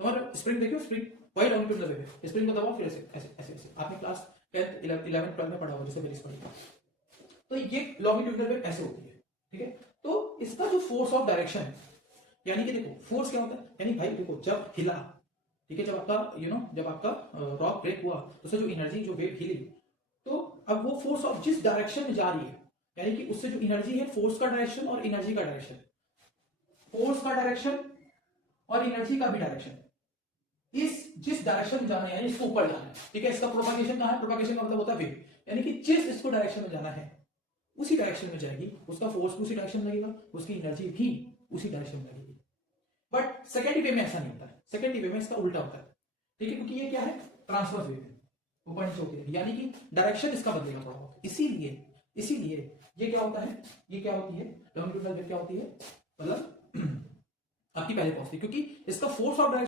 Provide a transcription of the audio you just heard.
तुम्हारा स्प्रिंग देखियो, स्प्रिंग वही लॉन्गिट्यूडनल वेव है, स्प्रिंग को दबाओ फिर ऐसे ऐसे ऐसे ऐसे, आपने क्लास 10th 11th 12th में पढ़ा होगा जैसे मेरी पढ़ी। तो ये लॉन्गिट्यूडनल वेव ऐसे होती है, ठीक है। तो इसका जो फोर्स ऑफ डायरेक्शन है, यानी कि देखो फोर्स क्या होता है, यानी भाई देखो जब हिला, ठीक है, जब आपका जब आपका रॉक ब्रेक हुआ तो उससे जो एनर्जी जो वेव हिली, तो अब वो फोर्स ऑफ जिस डायरेक्शन में जा रही है, यानी कि उससे जो एनर्जी है, फोर्स का डायरेक्शन और एनर्जी का डायरेक्शन, फोर्स का डायरेक्शन और एनर्जी का भी डायरेक्शन, इस जिस डायरेक्शन में जाना है इसको ऊपर जाना है, ठीक है। इसका प्रोपागेशन कहां है, प्रोपागेशन का मतलब होता है वेव, यानी कि जिस इसको डायरेक्शन में जाना है उसी डायरेक्शन में जाएगी, उसका फोर्स उसी डायरेक्शन में लगेगा, उसकी एनर्जी भी उसी डायरेक्शन में लगेगी। बट सेकेंड वे में ऐसा नहीं होता है, सेकेंड वे में इसका उल्टा होता है, ठीक है, क्योंकि ये क्या है, ट्रांसवर्स वेव है, ऊपर नीचे होती है, यानी कि डायरेक्शन इसका बदलेगा थोड़ा बहुत। इसीलिए इसीलिए ये क्या होता है, ये क्या होती है, लॉन्गिट्यूडनल वेव क्या होती है, मतलब आपकी पहले पहुंचती है, क्योंकि इसका फोर्स ऑफ डायरेक्शन